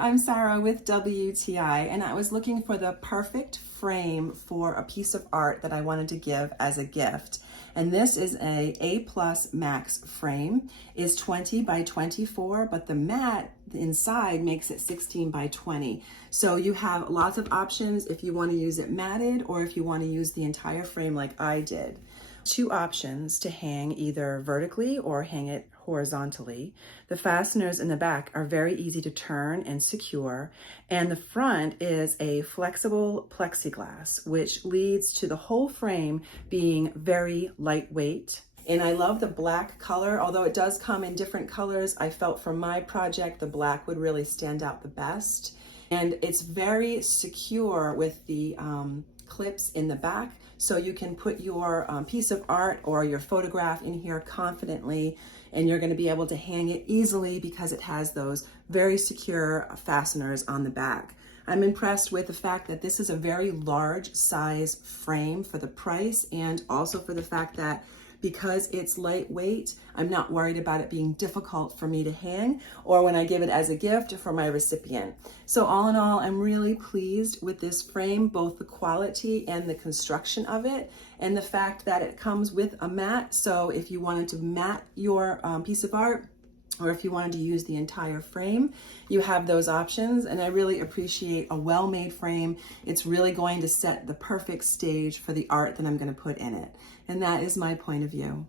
I'm Sarah with WTI, and I was looking for the perfect frame for a piece of art that I wanted to give as a gift. And this is a A+ max frame. It's 20 by 24, but the mat inside makes it 16 by 20. So you have lots of options if you want to use it matted or if you want to use the entire frame like I did. Two options to hang either vertically or hang it horizontally. The fasteners in the back are very easy to turn and secure, and the front is a flexible plexiglass, which leads to the whole frame being very lightweight. And I love the black color, although it does come in different colors. I felt for my project, the black would really stand out the best. And it's very secure with the clips in the back, so you can put your piece of art or your photograph in here confidently, and you're going to be able to hang it easily because it has those very secure fasteners on the back. I'm impressed with the fact that this is a very large size frame for the price, and also for the fact that because it's lightweight, I'm not worried about it being difficult for me to hang or when I give it as a gift for my recipient. So all in all, I'm really pleased with this frame, both the quality and the construction of it, and the fact that it comes with a mat. So if you wanted to mat your piece of art, or if you wanted to use the entire frame, you have those options. And I really appreciate a well-made frame. It's really going to set the perfect stage for the art that I'm going to put in it. And that is my point of view.